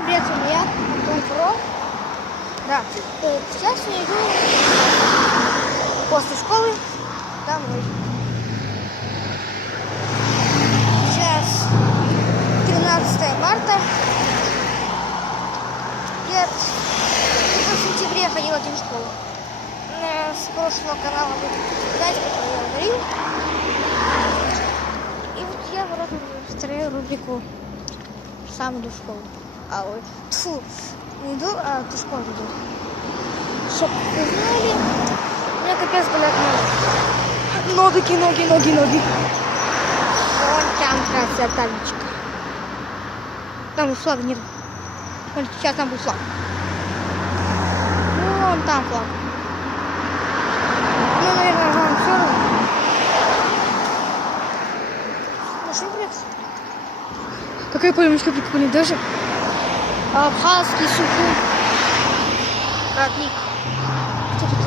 Всем привет, с вами я, Антон Про. Да, сейчас я иду после школы домой. Сейчас 13 марта. Я в сентябре ходила в школу. С прошлого канала вы знаете, который я удалил. И вот я вроде вторую рубрику «Сам иду в школу». Тьфу, не иду, а в школу иду. Чтоб вы знали, у меня капец болят ноги. Ноги. Вон там красная табличка. Там флага нет. Сейчас там будет флаг. Вон там флаг. Ну, наверное, вам все равно. Ну, что привет? Какая поймочка прикольная, даже Абхазский суху. Родник. Что тут?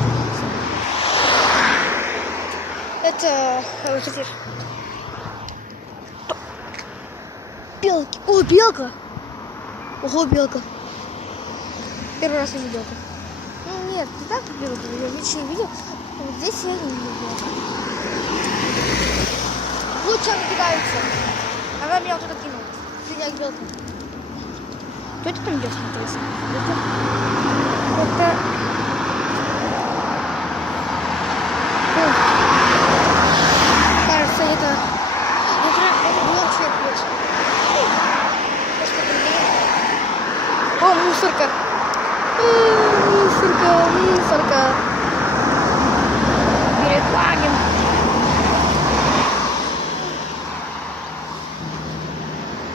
Это теперь. Белки. О, белка. Ого, белка. Первый раз вижу белку. Ну нет, не так белка. Я еще не видел. Вот здесь я не видел белку. Лучше они кидаются. Она меня вот туда кинула. Фигня белка. Кто это там идет, интересно? Это... Кажется, это блок человек. О, мусорка. Мусорка. Перекладим.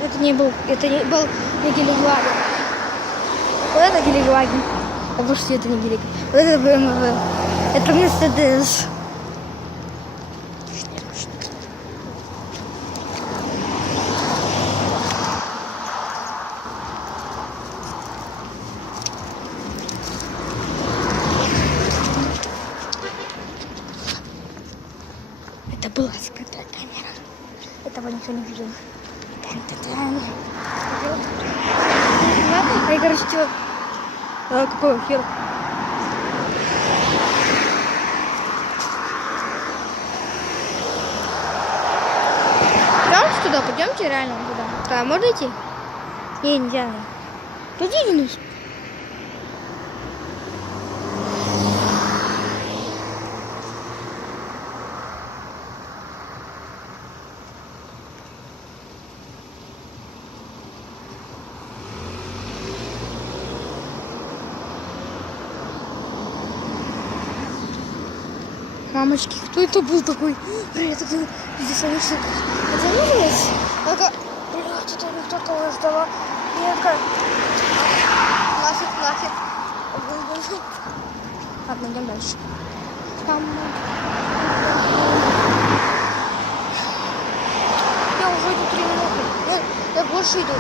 Это не был не Гелендваген. Вот это Гелендваген. А вот что это не Гелендваген. Вот это БМВ. Это Мерседес. Это была скрытая камера. Этого никто не видел. А я, короче, что? Какого хера? Пойдемте туда, пойдемте реально туда. Да, можно идти? Не, нельзя. Пойди, Винус. Мамочки, кто это был такой? Привет, это здесь Алиса. Это Алиса? Только, блядь, это никто кого ждала. И я такая, нафиг. Ладно, идем дальше. Я уже иду 3 минуты. Я больше иду.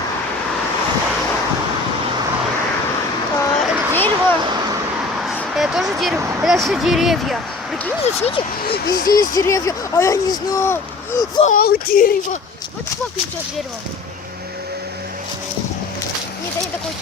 Это дерево. Это тоже дерево. Это все деревья. Прикиньте, зачните, везде есть деревья, а я не знал. Вау, дерево! Вот факт сейчас дерево. Нет, я не такой.